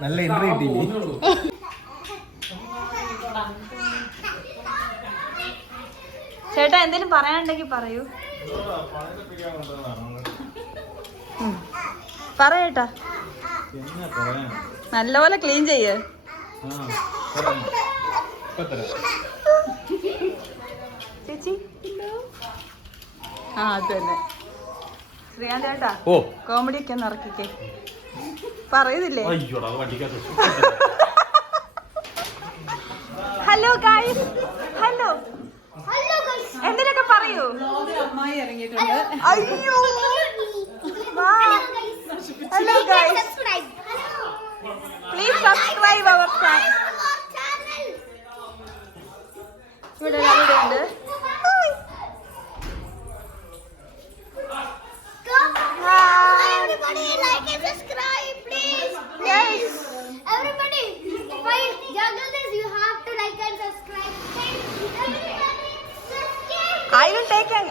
നല്ല എൻട്രി കിട്ടി ചേട്ടാ എന്തെങ്കിലും പറയാനുണ്ടെങ്കിൽ പറയൂ. പറയട്ടാ നല്ലപോലെ ക്ലീൻ ചെയ്യേ. ചേച്ചി? ആ അത് തന്നെ. ശ്രീകാന്ത് ചേട്ടാ ഓ. കോമഡി ഒക്കെ ഒന്ന് ഇറക്കിക്കേ. പറയുന്നില്ലേ? അയ്യോടാ അത് വണ്ടിക്കകത്ത് ഹലോ ഗായ്സ് ഹലോ എന്തിനൊക്കെ പറയൂ? അമ്മായി ഇറങ്ങിയിട്ടുണ്ട്. അയ്യോ. Hello guys please subscribe our channel ഇവിടെ ഉണ്ട്.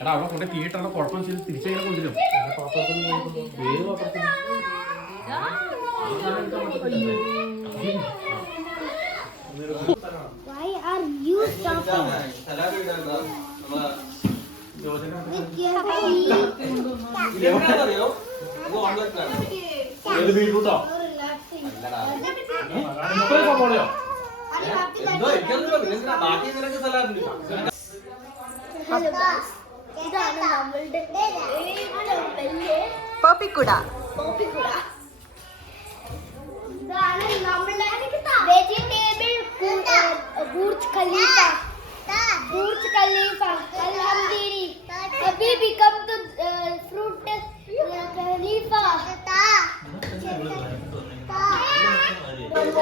എടാ അവിടെ കൊണ്ട് തീയിട്ടാണ് കുഴപ്പം ചെയ്ത് തിരിച്ചെങ്ങനെ കൊണ്ടുവരും Why are you stopping? ഏത് ബീട്രൂട്ടോ സവാളയോ Hello ഇതാണ് നമ്മളുടെ ഏറ്റവും വലിയ പോപ്പിക്കുട കോപ്പിക്കുട ഇതാണ് നമ്മളുടെ vegetable Khalifa.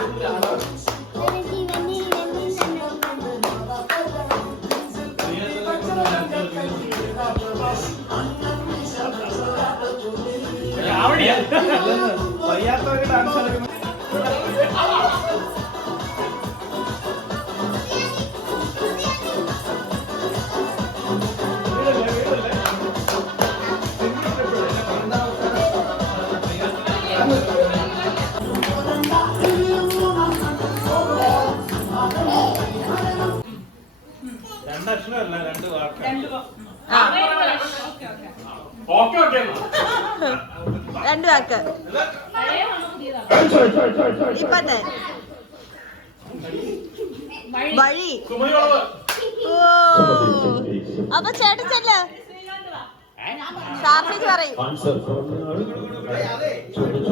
and subscribe. Please like and subscribe. Please like and subscribe. Dance കളിച്ചോ രണ്ട് വാക്ക്. രണ്ട് ആ. Okay okay. രണ്ട് വാക്ക്. ഇപ്പത്തെ. വഴി. ഓ. അപ്പൊ ചേട്ടൻ ചെല്ല. ഷാർഫിച്ച് പറയും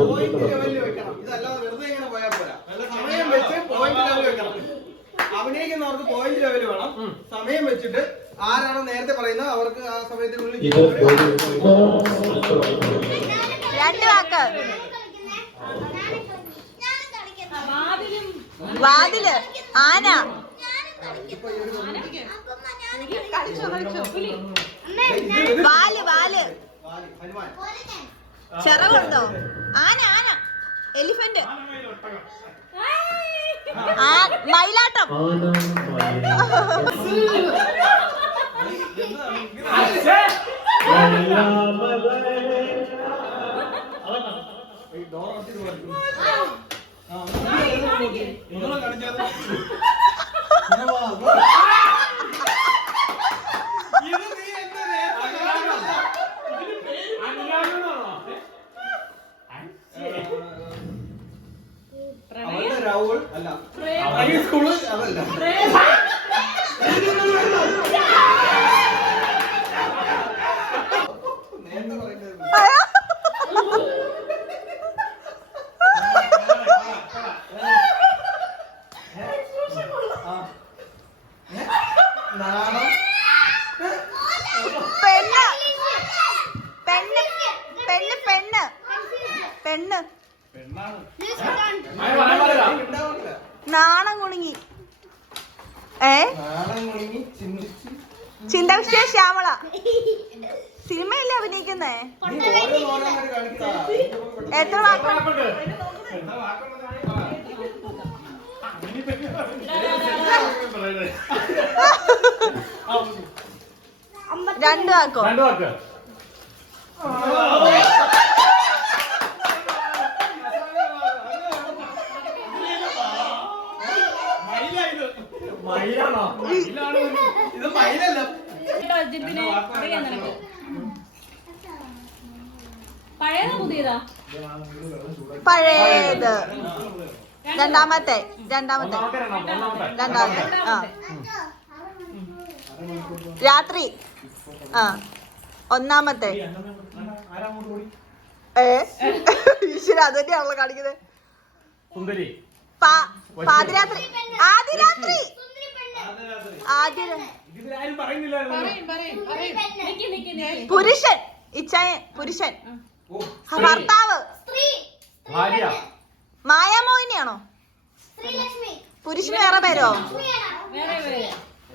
പോയിന്റ് ലെവലിൽ വെക്കണം ഇതല്ലാതെ വെറുതെ ഇങ്ങനെ പോയാൽ പോരാ സമയം വെച്ച് പോയിന്റ് ലെവലിൽ വെക്കണം അഭിനയിക്കുന്നവർക്ക് പോയിന്റ് ലെവൽ വേണം. സമയം വെച്ചിട്ട് ആരാണോ നേരത്തെ പറയുന്നത് അവർക്ക് ആ സമയത്തിനുള്ളിൽ രണ്ട് വാക്ക്. വാതിലും ആന. വാൽ വാൽ. ചിറകുണ്ടോ ആന ആന. എലിഫന്റ്. ആ മയിലാട്ടം ഡോർ അടച്ചിട്ട് കൊടുക്കും. ആ, നിങ്ങൾ കാണിച്ചത് ഇത് നീ എന്താ നേരത്തെ കാണിച്ചത്? അവളുടെ രാവുകൾ അല്ല ഈ സ്കൂൾ അതല്ല നേരത്തെ പറയുന്നത് ആ. ഏ? നാണം പെണ്ണ് പെണ്ണ് പെണ്ണ് പെണ്ണ് പെണ്ണ്. നാണം കുണുങ്ങി. ഏ? ചിന്ത ചിന്താവിഷ്ട ശ്യാമള. സിനിമയല്ലേ അഭിനയിക്കുന്നേ? എത്ര. രണ്ട് വാക്കോ? രണ്ട് വാക്ക്. മയിലാണോ? ഇത് മയിലല്ല. പഴയതാ പുതിയതാ? പഴയത്. രണ്ടാമത്തെ. രണ്ടാമത്തെ രണ്ടാമത്തെ. ആ. രാത്രി. ആ. ഒന്നാമത്തെ. ഏ? ഈശ്വര അത് തന്നെയാണല്ലോ കാണിക്കുന്നത് പാ- പാതിരാത്രി. ആദിരാത്രി. ആദ്യ പുരുഷൻ ഇച്ഛായ പുരുഷൻ. ഓ ഭർത്താവ്. സ്ത്രീ ഭാര്യ. മായാമോഹിനിയാണോ? പുരുഷന് വേറെ പേരോ? ലക്ഷ്മിയാണോ വേറെ വേറെ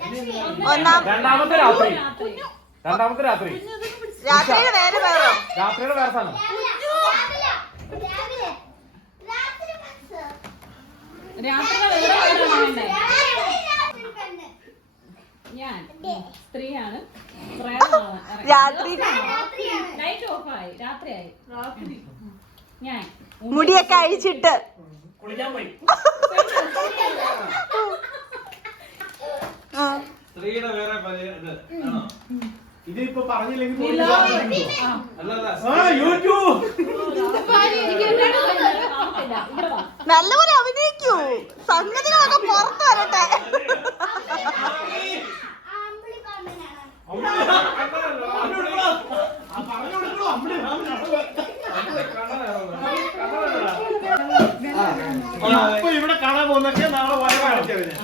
ലക്ഷ്മി ഒന്നാം രണ്ടാമത്തെ രാത്രി. രാത്രി. രണ്ടാമത്തെ രാത്രി. രാത്രിയുടെ വേറെ പേരോ? രാത്രിയുടെ വേറെ സാധനം. രാവിലെ രാവിലെ രാത്രി ബസ് രാത്രിയുടെ വേറെ ആരാണ് വേണ്ടേ രാത്രി പെണ്ണ് ഞാൻ സ്ത്രീയാണ്. രാത്രി ലൈറ്റ് ഓഫായി രാത്രിയായി. ഞാൻ മുടിയൊക്കെ അഴിച്ചിട്ട്. കുളിക്കാൻ പോയി. സ്ത്രീയുടെ വേറെ ഇതിപ്പോ പറഞ്ഞില്ലെങ്കിൽ. നല്ലപോലെ അഭിനയിക്കൂ. സംഗതികളൊക്കെ പുറത്തു വരട്ടെ. ഇപ്പൊ ഇവിടെ കാണാൻ പോകുന്നൊക്കെ നാളെ വരെ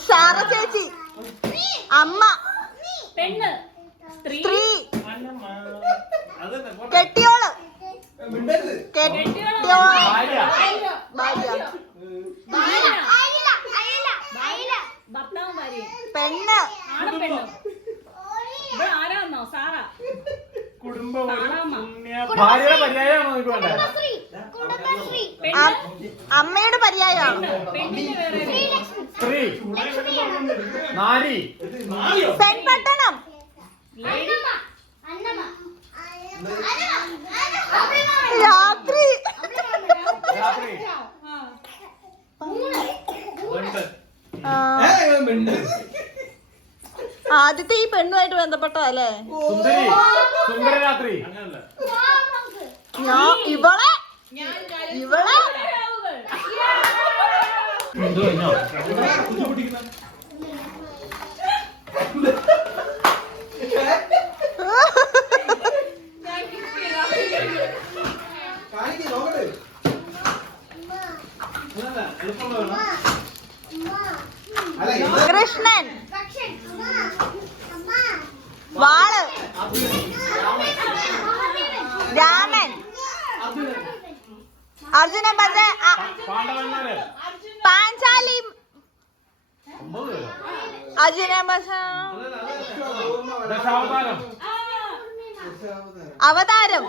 സാറ ചേച്ചി. അമ്മ. പെണ്ണ്. സ്ത്രീ. കെട്ടിയോൾ. കെട്ടിയോൾ. ഭാര്യ. അമ്മയുടെ പര്യായമാണ്. പെൺപട്ടണം രാത്രി. ആദ്യത്തെ ഈ പെണ്ണുമായിട്ട് ബന്ധപ്പെട്ടതല്ലേ? സുന്ദരി. സുന്ദരരാത്രി. ഞാൻ ഇവളെ ഇവളെ കൃഷ്ണൻ. വാൾ. രാമൻ. അർജുനൻ പാണ്ഡവന്മാര്. പാഞ്ചാലി. അർജുനൻ ദശാവതാരം. അവതാരം.